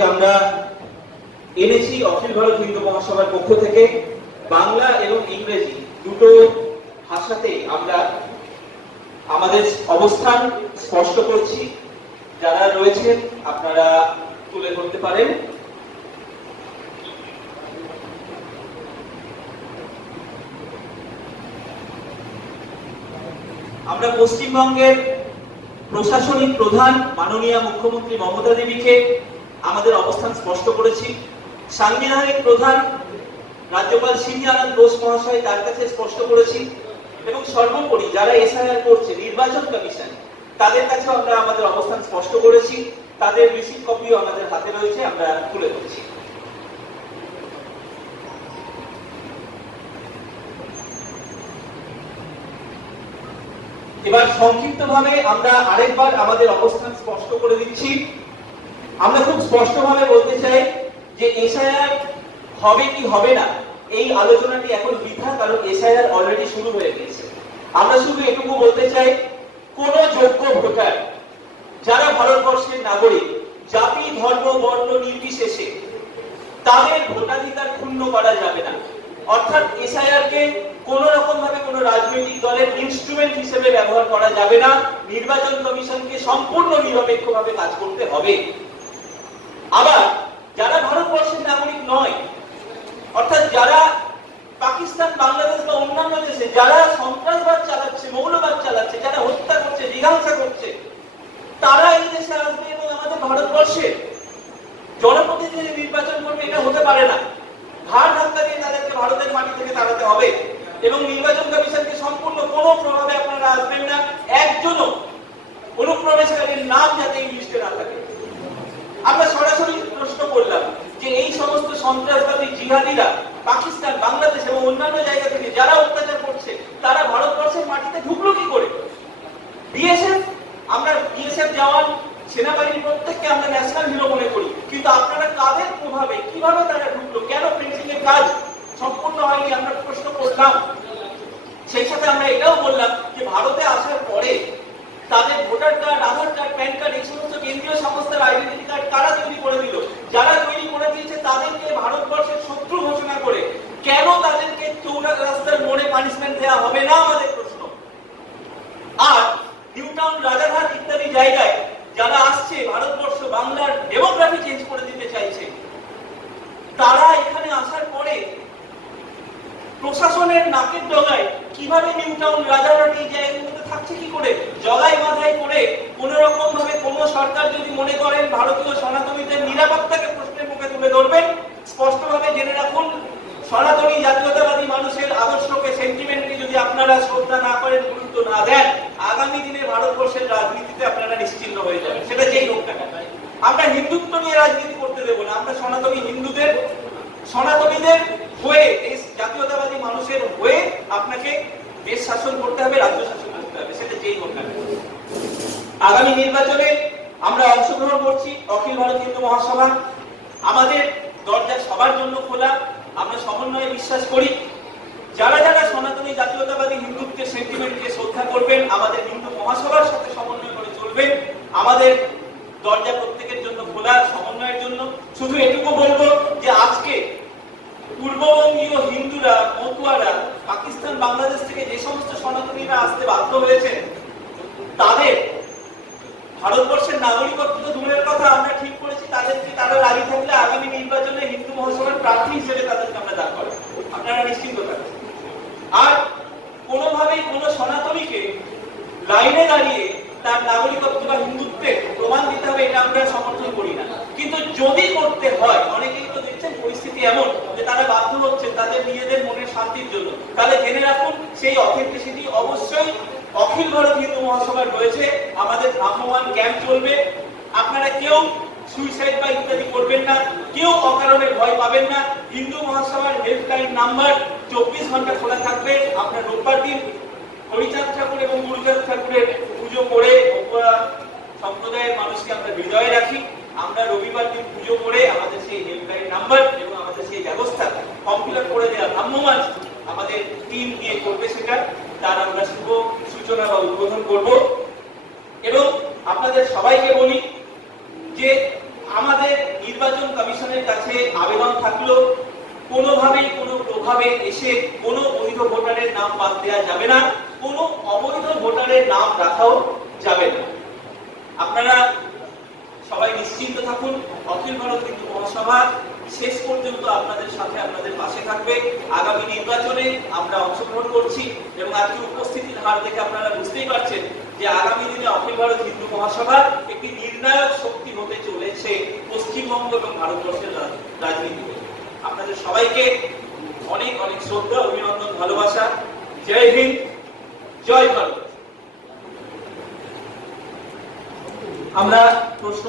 আজকে আমরা এনেছি অখিল ভারত হিন্দু মহাসভার পক্ষ থেকে বাংলা এবং ইংরেজি দুটো ভাষাতে আমরা আমাদের অবস্থান স্পষ্ট করছি। যারা রয়েছেন, আপনারা তুলে ধরতে পারেন। আমরা পশ্চিমবঙ্গের প্রশাসনিক প্রধান মাননীয় মুখ্যমন্ত্রী মমতা দেবীকে আমাদের অবস্থান স্পষ্ট করেছি। সাংবিধানিক প্রধান রাজ্যপাল সিনি আনন্দ বোস মহাশয় তার কাছে স্পষ্ট করেছি এবং সর্বোপরি যারা এসআইআর করছে, নির্বাচন কমিশন, তাদের কাছে আমরা আমাদের অবস্থান স্পষ্ট করেছি। তাদের রিসিভ কপিও আমাদের হাতে রয়েছে, আমরা তুলে ধরেছি। এবার সংক্ষিপ্তভাবে আমরা আরেকবার আমাদের অবস্থান স্পষ্ট করে দিচ্ছি। আমরা খুব স্পষ্টভাবে বলতে চাই যে এসআইআর হবে কি হবে না, এই আলোচনাটি এখন বৃথা, কারণ এসআইআর অলরেডি শুরু হয়ে গেছে আমরা শুধু এটুকু বলতে চাই, কোন যোগ্য ভোটার, যারা ভারতবর্ষের নাগরিক, জাতি, ধর্ম, বর্ণ নির্বিশেষে তাদের ভোটাধিকার ক্ষুণ্ণ করা যাবে না। অর্থাৎ এসআইআর কে কোন রকম ভাবে কোন রাজনৈতিক দলের ইনস্ট্রুমেন্ট হিসেবে ব্যবহার করা যাবে না, নির্বাচন কমিশনকে সম্পূর্ণ নিরপেক্ষভাবে কাজ করতে হবে। আবার যারা ভারতবর্ষের নাগরিক নয়, অর্থাৎ যারা পাকিস্তান, বাংলাদেশ বা অন্যান্য দেশে যারা সন্ত্রাসবাদ চালাচ্ছে, মৌলবাদ চালাচ্ছে, যারা হত্যা করছে জিজ্ঞাসা করছে, তারা এই দেশে আসবে এবং আমাদের ভারতবর্ষে জনপ্রতিনিধি নির্বাচন করবে, এটা হতে পারে না। ঘাড় ধাক্কা দিয়ে তাদেরকে ভারতের মাটি থেকে তাড়াতে হবে এবং নির্বাচন কমিশনকে সম্পূর্ণ কোনো প্রভাবে আপনারা আসবেন না, একজনও অনুপ্রবেশকারীর নাম যাতে এই লিস্টে না থাকে আমরা সরাসরি প্রশ্ন করলাম যে এই সমস্ত সন্ত্রাসবাদী জিহাদিরা পাকিস্তান, বাংলাদেশ এবং অন্যান্য জায়গা থেকে যারা অত্যাচার করছে, তারা ভারতবর্ষের মাটিতে ঢুকলো কি করে? বিএসএফ আমরা বিএসএফ জওয়ান সেনাবাহিনীর প্রত্যেককে আমরা ন্যাশনাল হিরো মনে করি। কিন্তু আপনারা কাদের প্রভাবে, কীভাবে তারা ঢুকলো? কেন ফেন্সিং এর কাজ সম্পূর্ণ হয়নি? আমরা প্রশ্ন করলাম। সেই সাথে আমরা এটাও বললাম যে ভারতে আসার পরে তাদের voter card, Aadhaar card, PAN card, এই সমস্ত কেন্দ্রীয় সংস্থার আইডেন্টি কার্ড কারা তৈরি করে দিল? যারা তৈরি করে দিয়েছে তাদেরকে ভারতবর্ষের শত্রু ঘোষণা করে কেন তাদেরকে চৌরা রাস্তার মোড়ে পানিশমেন্ট দেওয়া হবে না আমাদের প্রশ্ন আর নিউটাউন রাজারহাট ইত্যাদি জায়গায় যারা আসছে, ভারতবর্ষ, বাংলার ডেমোগ্রাফি চেঞ্জ করে দিতে চাইছে, তারা এখানে আসার পরে প্রশাসনের নাকের ডগায় কীভাবে নিউটাউন রাজারহাট এই জায়গাগুলোতে থাকছে কি করে, জগাই বাধাই করে কোন রকম ভাবে কোন সরকার যদি মনে করেন ভারতীয় সনাতনীদের নিরাপত্তাকে প্রশ্নের মুখে তুলে ধরবেন, স্পষ্টভাবে জেনে রাখুন, সনাতনী জাতীয়তাবাদী মানুষের আদর্শকে সেন্টিমেন্টকে যদি আপনারা শ্রদ্ধা না করেন, গুরুত্ব না দেন আগামী দিনে ভারতবর্ষের রাজনীতিতে আপনারা নিশ্চিন্ন হয়ে যাবেন। সেটা যেই হোক না আমরা হিন্দুত্ব নিয়ে রাজনীতি করতে দেবো না। আমরা সনাতনী হিন্দুদের, সনাতনীদের হয়ে দেশ জাতীয়তাবাদী মানুষের হয়ে আপনাকে দেশ শাসন করতে হবে, রাজ্য শাসন করতে হবে। সেটা যেই হোক আগামী নির্বাচনে আমরা অংশগ্রহণ করছি অখিল ভারত হিন্দু মহাসভা। আমাদের দরজা সবার জন্য খোলা। আমরা সমন্বয়ে বিশ্বাস করি। যারা যারা সনাতনী জাতীয়তাবাদী হিন্দুত্বের সেন্টিমেন্টকে শ্রদ্ধা করবেন, আমাদের হিন্দু মহাসভার সাথে সমন্বয় করে চলবেন আমাদের দরজা প্রত্যেকের জন্য খোলা সমন্বয়ের জন্য। শুধু এটুকু বলব যে আজকে পূর্ববঙ্গীয় হিন্দুরা, মতুয়ারা, পাকিস্তান, বাংলাদেশ থেকে যে সমস্ত সনাতনীরা আসতে বাধ্য হয়েছে তাদের ভারতবর্ষের নাগরিকত্ব তো দূরের কথা, আমরা ঠিক করেছি তাদেরকে তারা রাজি থাকলে আগামী নির্বাচনে হিন্দু মহাসভার প্রার্থী হিসেবে তাদেরকে আমরা দান করি আপনারা নিশ্চিন্ত থাকেন। আর কোনোভাবেই কোনো সনাতনীকে লাইনে দাঁড়িয়ে তার নাগরিকত্ব বা হিন্দুত্বের প্রমাণ দিতে হবে, এটা আমরা সমর্থন করি না। কিন্তু যদি করতে হয়, অনেকেই তো দেখছেন পরিস্থিতি এমন যে তারা বাধ্য হচ্ছে তাদের নিজেদের মনের শান্তির জন্য। তাহলে জেনে রাখুন, সেই অথেন্টিসিটি অবশ্যই অখিল ভারত হিন্দু মহাসভার রয়েছে। আমাদের ভ্রাম্যমান ক্যাম্প চলবে। আপনারা কেউ সুইসাইড বা ইত্যাদি করবেন না, কেউ অকারণে ভয় পাবেন না। হিন্দু মহাসভার হেল্পলাইন নাম্বার চব্বিশ ঘণ্টা খোলা থাকবে। আপনার রোববার দিন হরিচাঁদ ঠাকুর এবং গুরুচাঁদ ঠাকুরের পুজো করে সম্প্রদায়ের মানুষকে আমরা হৃদয়ে রাখি। আমরা রবিবার দিন পুজো করে আমাদের সেই হেল্পলাইন নাম্বার এবং আমাদের সেই ব্যবস্থা ফর্ম ফিল করে দেওয়া ভ্রাম্যমান আমাদের টিম গিয়ে করবে সেটা। তার আমরা শুভ সূচনা বা উদ্বোধন করব। এবং আপনাদের সবাইকে বলি যে আমাদের নির্বাচন কমিশনের কাছে আবেদন কোনোভাবেই কোনো প্রভাবে এসে কোনো বৈধ ভোটারের নাম বাদ দেওয়া যাবে না, কোনো অবৈধ ভোটারের নাম রাখাও যাবে না। আপনারা সবাই নিশ্চিন্ত থাকুন, অখিল ভারত হিন্দু মহাসভা শেষ পর্যন্ত আপনাদের সাথে আপনাদের পাশে থাকবে। আগামী নির্বাচনে আমরা অংশগ্রহণ করছি এবং আজকে উপস্থিতির হার দেখে আপনারা বুঝতেই পারছেন যে আগামী দিনে অখিল ভারত হিন্দু মহাসভা একটি নির্ণায়ক শক্তি হতে চলেছে পশ্চিমবঙ্গ এবং ভারতবর্ষের রাজ- রাজনীতিতে। আপনাদের সবাইকে অনেক অনেক শ্রদ্ধা অভিনন্দন ভালোবাসা। জয় হিন্দ জয় ভারত। আমরা প্রশ্ন